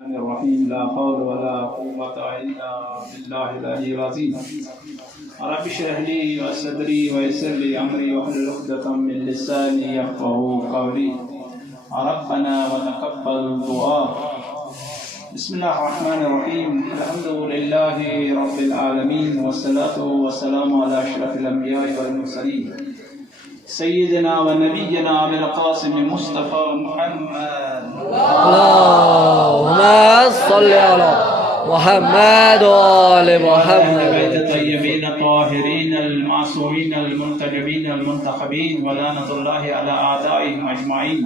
الرحيم لا حول ولا قوة إلا بالله العلي العظيم رب اشرح لي صدري ويسر لي أمري واحلل عقدة من لساني يفقهوا قولي ربنا وتقبل دعاء. بسم الله الرحمن الرحيم. الحمد لله رب العالمين والصلاة والسلام على أشرف الأنبياء والمرسلين سيدنا ونبينا أبي القاسم مصطفى محمد اللهم صل على محمد وآل محمد بيت الطيبين الطاهرين المعصومين المنتجبين المنتخبين ولعنة الله على أعدائهم أجمعين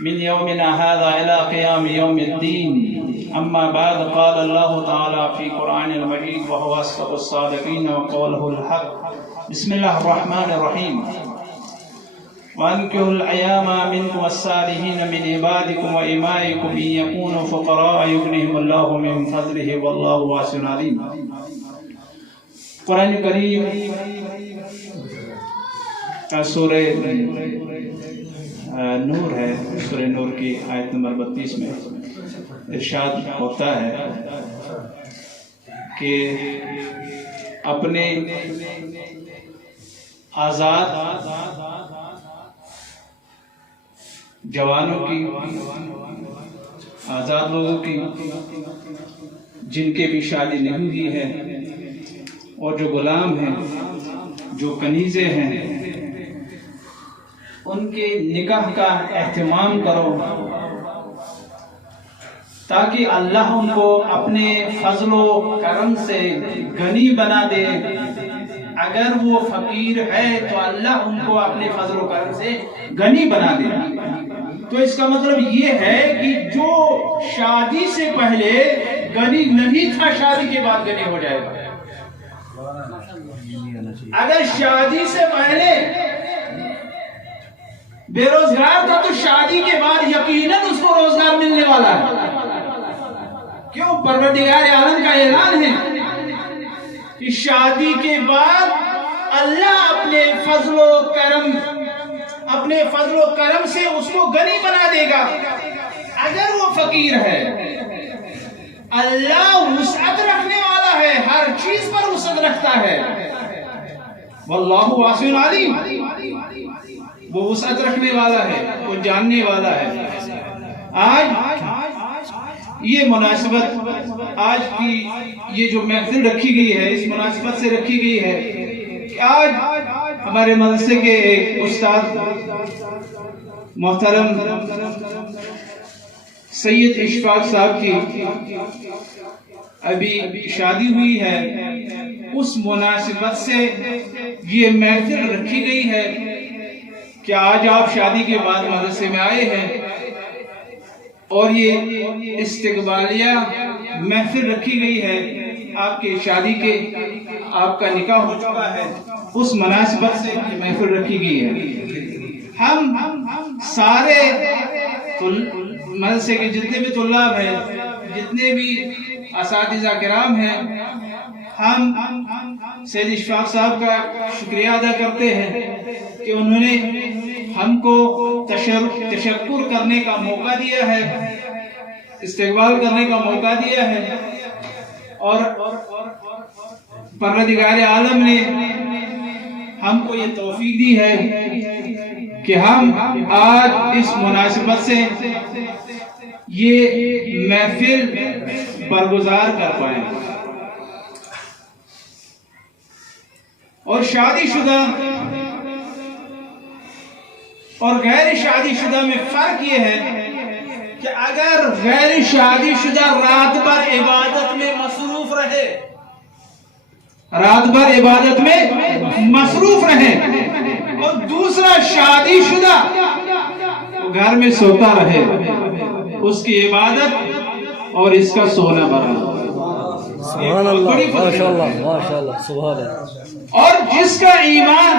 من يومنا هذا إلى قيام يوم الدين. أما بعد، قال الله تعالى في قرآن المجيد وهو أصدق الصادقين وقوله الحق. بسم الله الرحمن الرحيم. وأنكحوا الأيام منكم والصالحين من عبادكم وإمائكم إن يكونوا فقراء يغنيهم الله من فضله والله واسع عليم. قرآن کریم کا سورہ نور ہے. سورہ نور کی آیت نمبر 32 میں ارشاد ہوتا ہے کہ اپنے آزاد جوانوں کی، آزاد لوگوں کی جن کے بھی شادی نہیں ہوئی ہے اور جو غلام ہیں، جو کنیزیں ہیں، ان کے نکاح کا اہتمام کرو تاکہ اللہ ان کو اپنے فضل و کرم سے غنی بنا دے. اگر وہ فقیر ہے تو اللہ ان کو اپنے فضل و کرم سے غنی بنا دے. تو اس کا مطلب یہ ہے کہ جو شادی سے پہلے غنی نہیں تھا شادی کے بعد غنی ہو جائے گا. اگر شادی سے پہلے بے روزگار تھا تو شادی کے بعد یقیناً اس کو روزگار ملنے والا ہے. کیوں؟ پروردگار عالم کا اعلان ہے کہ شادی کے بعد اللہ اپنے فضل و کرم سے اس کو غنی بنا دے گا. اگر وہ فقیر ہے، اللہ وسعت رکھنے والا ہے، ہر چیز پر وسعت رکھتا ہے. واللہ واسع علیم. وہ وسعت رکھنے والا ہے، وہ جاننے والا ہے. آج یہ مناسبت، آج کی یہ جو محفل رکھی گئی ہے، اس مناسبت سے رکھی گئی ہے کہ آج ہمارے مدرسے کے ایک استاد محترم سید اشفاق صاحب کی ابھی شادی ہوئی ہے. اس مناسبت سے یہ محفل رکھی گئی ہے کہ آج آپ شادی کے بعد مدرسے میں آئے ہیں اور یہ استقبالیہ محفل رکھی گئی ہے. آپ کے شادی کے، آپ کا نکاح ہو چکا ہے، اس مناسبت سے یہ محفل رکھی گئی ہے. ہم سارے مدرسے کے جتنے بھی طلاب ہیں، جتنے بھی اساتذہ کرام ہیں، ہم سید اشفاق صاحب کا شکریہ ادا کرتے ہیں کہ انہوں نے ہم کو تشکر کرنے کا موقع دیا ہے، استقبال کرنے کا موقع دیا ہے. اور پروردگار عالم نے ہم کو یہ توفیق دی ہے کہ ہم آج اس مناسبت سے یہ محفل برگزار کر پائیں. اور شادی شدہ اور غیر شادی شدہ میں فرق یہ ہے کہ اگر غیر شادی شدہ رات بھر عبادت میں مصروف رہے، اور دوسرا شادی شدہ گھر میں سوتا رہے، اس کی عبادت اور اس کا سونا برابر. سبحان اللہ، ماشاءاللہ ماشاءاللہ، سبحان اللہ. اور جس کا ایمان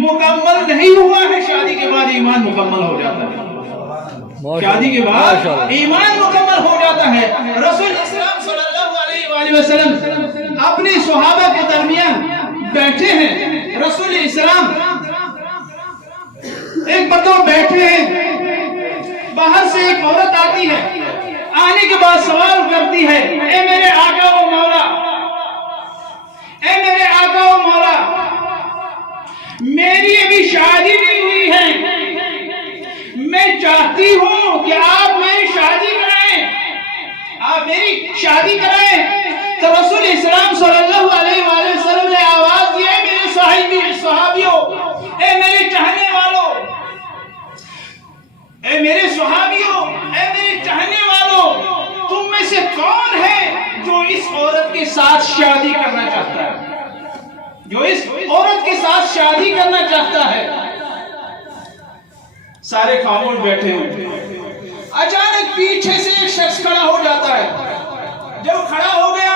مکمل نہیں ہوا ہے، شادی کے بعد ایمان مکمل ہو جاتا ہے. شادی کے بعد ایمان مکمل ہو جاتا ہے. رسول اسلام صلی اللہ علیہ وآلہ وسلم اپنے صحابہ کے درمیان بیٹھے ہیں. رسول اسلام ایک مرتبہ بیٹھے ہیں، باہر سے ایک عورت آتی ہے ہے، اے میرے آقا و مولا، اے میرے آقا و مولا، میری ابھی شادی نہیں ہوئی ہے، میں چاہتی ہوں کہ آپ میری شادی کرائیں، آپ میری شادی کرائیں۔ تو رسول اسلام صلی اللہ علیہ وآلہ وسلم نے آواز دی، اے میرے صحابیوں، اے میرے چاہنے والوں، اے میرے صحابیوں، اے میرے چاہنے والوں، تم میں سے کون ہے جو اس عورت کے ساتھ شادی کرنا چاہتا ہے، جو اس عورت کے ساتھ شادی کرنا چاہتا ہے؟ سارے خاموش بیٹھے ہوئے۔ اچانک پیچھے سے ایک شخص کھڑا ہو جاتا ہے۔ جب کھڑا ہو گیا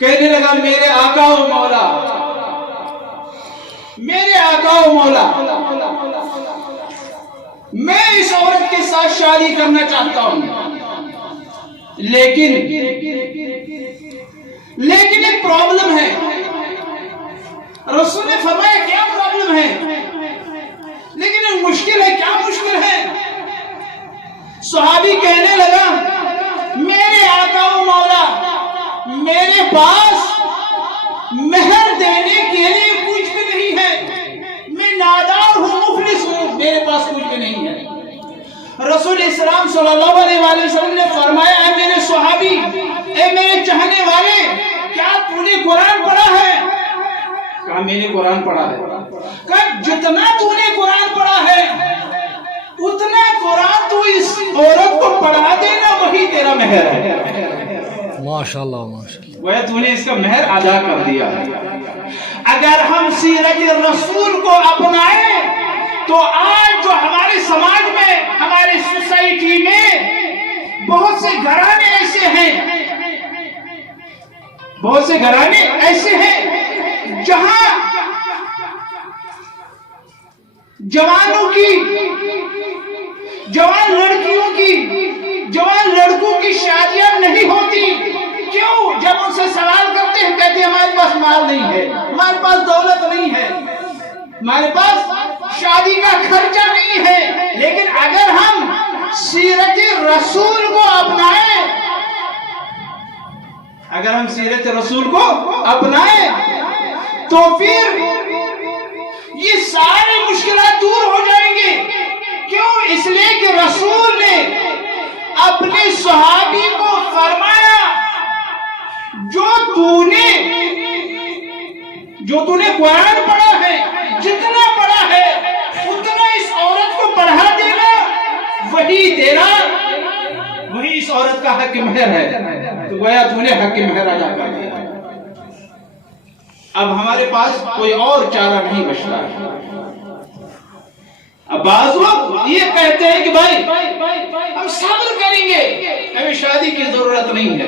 کہنے لگا، میرے آقا و مولا، میرے آقا و مولا، میں اس عورت کے ساتھ شادی کرنا چاہتا ہوں، لیکن ایک پرابلم ہے۔ رسول نے فرمایا، کیا پرابلم ہے؟ لیکن ایک مشکل ہے، کیا مشکل ہے؟ صحابی کہنے لگا، میرے آقا و مولا، میرے پاس مہر دینے کے لیے کچھ بھی نہیں ہے، میں نادار ہوں، مفلس ہوں، میرے پاس کچھ بھی نہیں ہے۔ رسول اسلام صلی اللہ علیہ وآلہ وسلم نے فرمایا، اے میرے صحابی، اے میرے چاہنے والے، کیا تو نے قرآن پڑھا ہے؟ کہا، میں نے قرآن پڑھا ہے۔ کہا، جتنا تو نے قرآن پڑھا ہے اتنا قرآن تو اس عورت کو پڑھا دینا، وہی تیرا مہر ہے۔ ماشاءاللہ ماشاءاللہ، وہ تو نے اس کا مہر ادا کر دیا۔ اگر ہم سیرت رسول کو اپنائیں تو آج جو ہمارے سماج میں، ہمارے سوسائٹی میں بہت سے گھرانے ایسے ہیں، بہت سے گھرانے ایسے ہیں جہاں جوانوں کی، جوان لڑکیوں کی، جوان لڑکوں کی شادیاں نہیں ہوتی۔ کیوں؟ جب ان سے سوال کرتے ہیں کہتے ہیں، ہمارے پاس مال نہیں ہے، ہمارے پاس دولت نہیں ہے، ہمارے پاس شادی کا خرچہ نہیں ہے۔ لیکن اگر ہم سیرت رسول کو اپنائیں، اگر ہم سیرت رسول کو اپنائیں تو پھر یہ ساری مشکلات دور ہو جائیں گے۔ کیوں؟ اس لیے کہ رسول نے اپنے صحابی کو فرمایا، جو تو نے قرآن پڑھا ہے، جتنا پڑھا ہے اتنا اس عورت کو پڑھا دینا، وہی تیرا، وہی اس عورت کا حق مہر ہے۔ تو گویا تو نے حق مہر ادا کر دیا۔ اب ہمارے پاس کوئی اور چارہ نہیں بچتا ہے۔ اب بعض لوگ یہ کہتے ہیں کہ بھائی ہم صبر کریں گے، ہمیں شادی کی ضرورت نہیں ہے،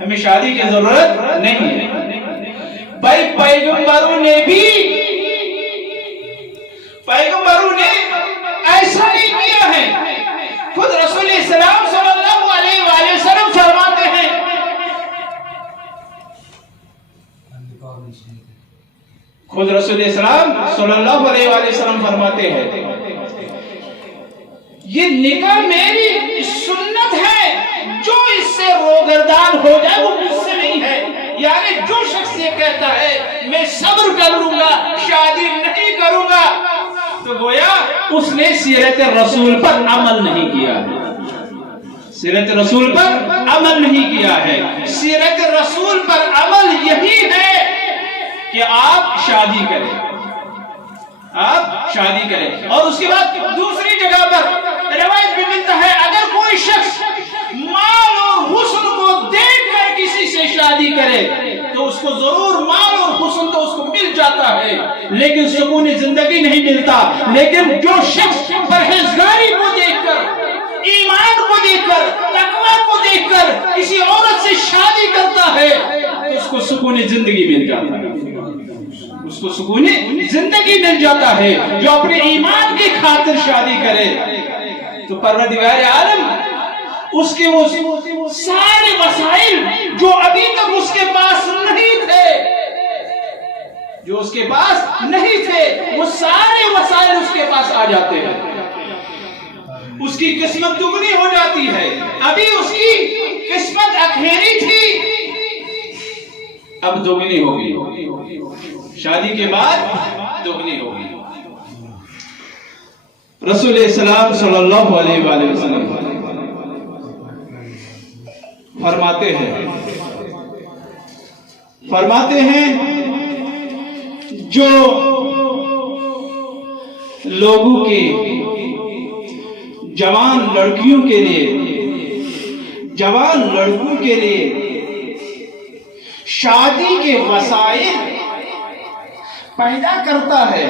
ہمیں شادی کی ضرورت نہیں ہے۔ بھائی پیغمبروں نے ایسا نہیں کیا ہے۔ خود رسول اسلام صلی اللہ علیہ وآلہ وسلم فرماتے ہیں، خود رسول اسلام صلی اللہ علیہ وآلہ وسلم فرماتے ہیں، یہ نکاح میری سنت ہے، جو اس سے روگردان ہو جائے وہ مجھ سے نہیں ہے۔ یعنی جو شخص یہ کہتا ہے میں صبر کر لوں گا، شادی نہیں کروں گا، تو گویا اس نے سیرت رسول پر عمل نہیں کیا ہے، سیرت رسول پر عمل نہیں کیا ہے۔ سیرت رسول پر عمل یہی ہے کہ آپ شادی کریں، آپ شادی کریں۔ اور اس کے بعد دوسری جگہ پر روایت بھی ملتا ہے، اگر کوئی شخص مال اور حسن کو دیکھ کر کسی سے شادی کرے تو اس کو ضرور مال اور حسن تو اس کو مل جاتا ہے، لیکن سکون زندگی نہیں ملتا۔ لیکن جو شخص پرہیزگاری کو دیکھ کر، ایمان کو دیکھ کر، تقوی کو دیکھ کر کسی عورت سے شادی کرتا ہے تو اس کو سکون زندگی مل جاتا ہے، اس کو سکون زندگی مل جاتا ہے۔ جو اپنے ایمان کی خاطر شادی کرے تو پروردگار عالم اس کے وہ سارے وسائل جو ابھی تک اس کے پاس نہیں تھے، جو اس کے پاس نہیں تھے، وہ سارے وسائل اس کے پاس آ جاتے ہیں۔ اس کی قسمت دگنی ہو جاتی ہے. ابھی اس کی قسمت اکھیری تھی، اب دگنی ہوگی. شادی کے بعد دگنی ہوگی. رسول اسلام صلی اللہ علیہ وآلہ وسلم فرماتے ہیں جو لوگوں کے جوان لڑکیوں کے لیے شادی کے وسائل پیدا کرتا ہے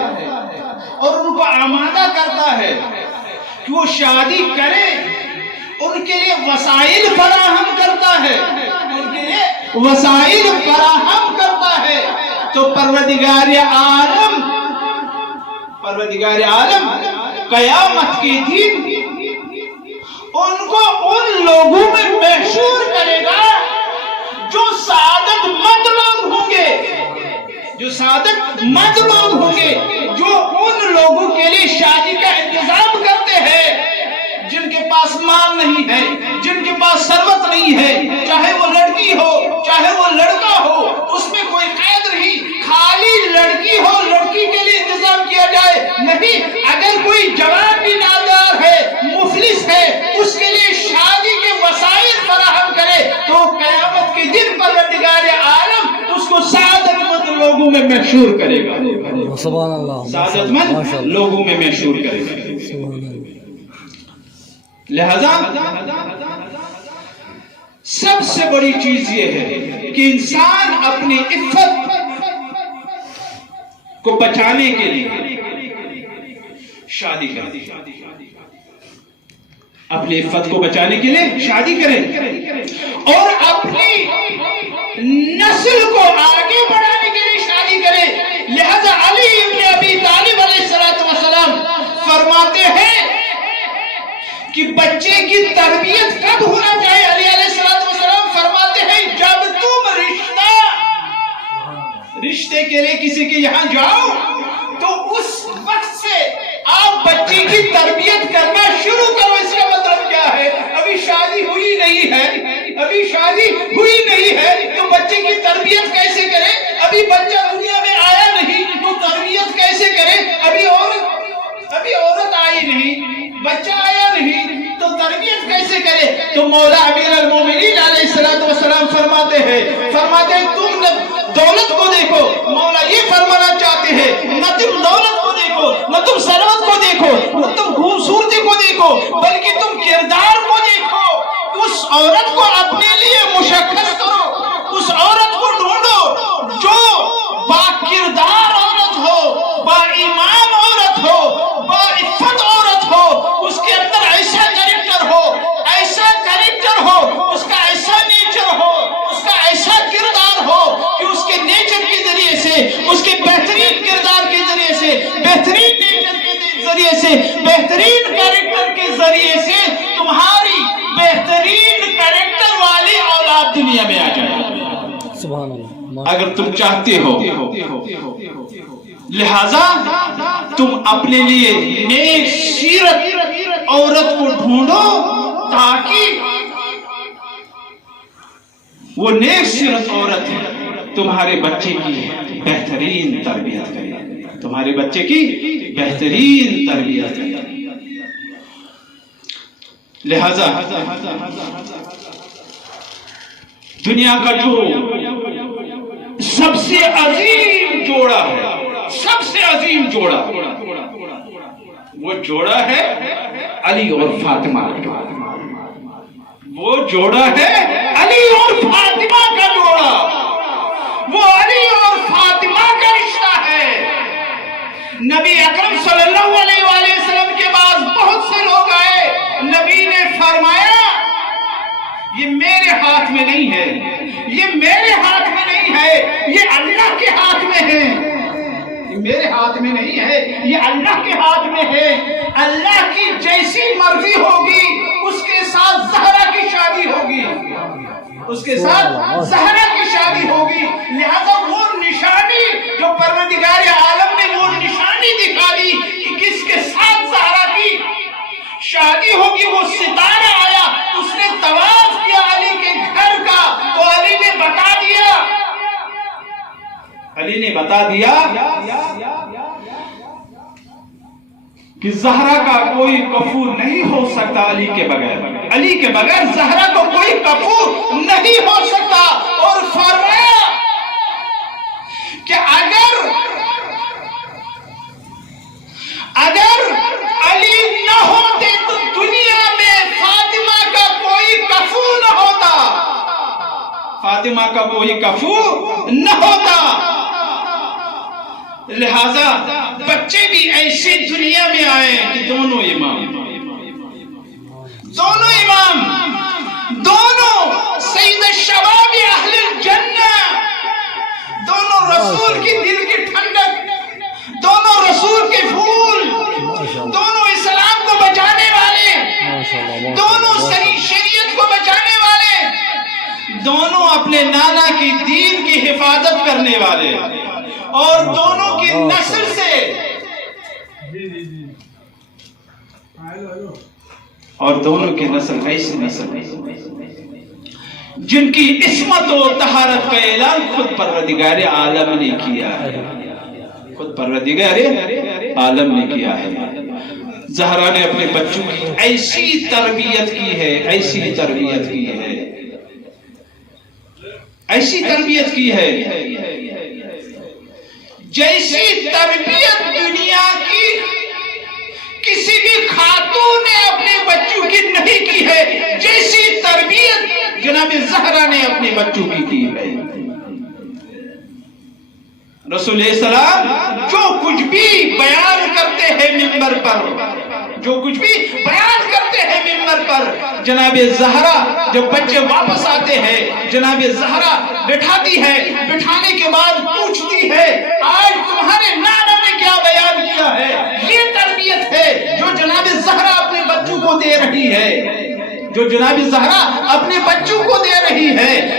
اور ان کو آمادہ کرتا ہے کہ وہ شادی کرے، ان کے لیے وسائل فراہم کرتا ہے، تو پروردگار عالم قیامت کے دن ان کو ان لوگوں میں محشور کرے گا جو سعادت مند لوگ ہوں گے، جو ان لوگوں کے لیے شادی کا انتظام کرتے ہیں جن کے پاس مال نہیں ہے، جن کے پاس ثروت نہیں ہے، چاہے وہ لڑکی ہو چاہے وہ لڑکا ہو، اس میں کوئی قید نہیں، خالی لڑکی ہو لڑکی کے لیے انتظام کیا جائے. نہیں، اگر کوئی جوان بھی نادار ہے، مفلس ہے، اس کے لیے شادی کے وسائل فراہم کرے تو قیامت کے دن پروردگار عالم اس کو سعادت مند لوگوں میں محشور کرے گا. سبحان اللہ. سعادت مند لوگوں میں محشور کرے گا. لہذا سب سے بڑی چیز یہ ہے کہ انسان اپنی عفت کو بچانے کے لیے شادی کرے، اپنی عفت کو بچانے کے لیے شادی کرے اور اپنی نسل کو آگے بڑھانے کے لیے شادی کرے. لہذا علی ابن ابی طالب علیہ السلام فرماتے ہیں کہ بچے کی تربیت کب ہونا چاہیے؟ علی علیہ السلام فرماتے ہیں جب تم رشتے کے لیے کسی کے یہاں جاؤ تو اس وقت سے آپ بچے کی تربیت کرنا شروع کرو. اس کا مطلب کیا ہے؟ ابھی شادی ہوئی نہیں ہے تو بچے کی تربیت کیسے کرے؟ ابھی بچہ دنیا میں آیا نہیں تو تربیت کیسے کرے؟ ابھی عورت آئی نہیں، بچہ آیا نہیں تو تربیت کیسے کرے؟ تو مولا امیر المومنین علیہ السلام فرماتے ہیں تم نہ دولت کو دیکھو، مولا یہ فرمانا چاہتے ہیں نہ تم دولت کو دیکھو، نہ تم ثروت کو دیکھو، نہ تم خوبصورتی کو دیکھو، بلکہ تم کردار کو دیکھو. اس عورت کو اپنے لیے مشخص کرو، اس عورت کو ڈھونڈو جو با کردار عورت ہو، با ایمان عورت ہو، با عفت عورت ہو، اس کے اندر ایسا کریکٹر ہو، اس کا ایسا نیچر ہو، اس کا ایسا کردار ہو کہ اس کے نیچر کے ذریعے سے، اس کے بہترین کردار کے ذریعے سے، بہترین نیچر کے ذریعے سے، بہترین کریکٹر کے ذریعے سے تمہاری بہترین کریکٹر والی اولاد دنیا میں آ جائے. سبحان اللہ. اگر تم چاہتے ہو، لہذا تم اپنے لیے نیک سیرت عورت کو ڈھونڈو تاکہ وہ نیک سیرت عورت تمہارے بچے کی بہترین تربیت کرے، تمہارے بچے کی بہترین تربیت کرے. لہذا دنیا کا جو سب سے عظیم جوڑا ہے، وہ جوڑا ہے علی اور فاطمہ کا. وہ جوڑا ہے علی اور فاطمہ کا جوڑا، وہ علی اور فاطمہ کا رشتہ ہے. نبی اکرم صلی اللہ علیہ وآلہ وسلم کے بعد بہت سے لوگ آئے، نبی نے فرمایا یہ میرے ہاتھ میں نہیں ہے، یہ میرے ہاتھ میں نہیں ہے، یہ اللہ کے ہاتھ میں ہے. میرے ہاتھ میں نہیں ہے، یہ اللہ کے ہاتھ میں ہے. اللہ کی جیسی مرضی ہوگی اس کے ساتھ زہرا کی شادی ہوگی، لہذا وہ نشانی جو پروردگار عالم نے وہ نشانی دکھا دی کہ کس کے ساتھ زہرا کی شادی ہوگی وہ ستارہ آیا، اس نے طواف کیا علی کے گھر کا، تو علی نے بتا دیا کہ زہرا کا کوئی کفو نہیں ہو سکتا علی کے بغیر، علی کے بغیر زہرا کو کوئی کفو نہیں ہو سکتا۔ اور فرمایا کہ اگر علی نہ ہوتے تو دنیا میں فاطمہ کا کوئی کفو نہ ہوتا، فاطمہ کا کوئی کفو نہ ہوتا۔ لہذا بچے بھی ایسی دنیا میں آئے کہ دونوں امام، دونوں سید الشباب اہل الجنہ، دونوں رسول کی دل کی ٹھنڈک، دونوں رسول کے پھول، دونوں اسلام کو بچانے والے، دونوں صحیح شریعت کو بچانے والے، دونوں اپنے نانا کی دین کی حفاظت کرنے والے، اور دونوں کی نسل سے ایسی نسل جن کی عصمت و طہارت کا اعلان خود پروردگار عالم نے کیا ہے، زہرا نے اپنے بچوں کی ایسی تربیت کی ہے، ایسی تربیت کی ہے جیسی تربیت دنیا کی کسی بھی خاتون نے اپنے بچوں کی نہیں کی ہے، جیسی تربیت جناب زہرا نے اپنے بچوں کی ہے۔ رسول السلام جو کچھ بھی بیان کرتے ہیں ممبر پر، جناب زہرا جب بچے واپس آتے ہیں، جناب زہرا بٹھاتی ہے، بٹھانے کے بعد پوچھتی ہے آج تمہارے نانا نے کیا بیان کیا ہے۔ یہ تربیت ہے جو جناب زہرا اپنے بچوں کو دے رہی ہے،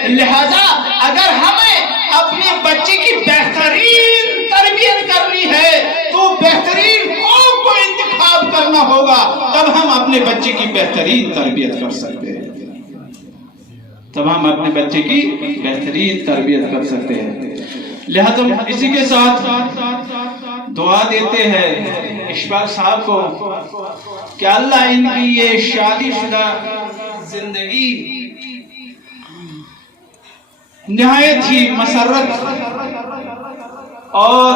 لہذا اگر ہمیں اپنے بچے کی بہترین تربیت کرنی ہے تو بہترین قوم کو انتخاب کرنا ہوگا، تب ہم اپنے بچے کی بہترین تربیت کر سکتے ہیں، لہذا اسی کے ساتھ دعا دیتے ہیں اشفاق صاحب کو کہ اللہ ان کی یہ شادی شدہ زندگی نہایت ہی مسرت اور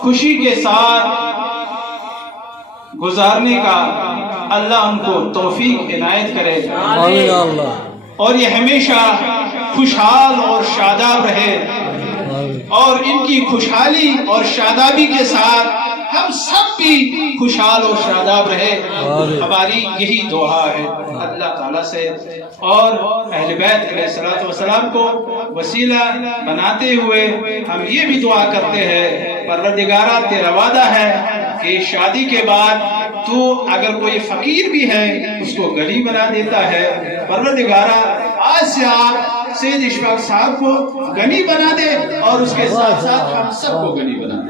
خوشی کے ساتھ گزارنے کا اللہ ان کو توفیق عنایت کرے، اور یہ ہمیشہ خوشحال اور شاداب رہے، اور ان کی خوشحالی اور شادابی کے ساتھ ہم سب بھی خوشحال اور شاداب رہے۔ ہماری یہی دعا ہے اللہ تعالیٰ سے، اور اہل بیت علیہ السلام کو وسیلہ بناتے ہوئے ہم یہ بھی دعا کرتے ہیں پروردگارہ تیرا وعدہ ہے کہ شادی کے بعد تو اگر کوئی فقیر بھی ہے اس کو غنی بنا دیتا ہے، پروردگارہ آج سے آپ سید اشفاق صاحب کو غنی بنا دے اور اس کے ساتھ ساتھ ہم سب کو غنی بنا دے۔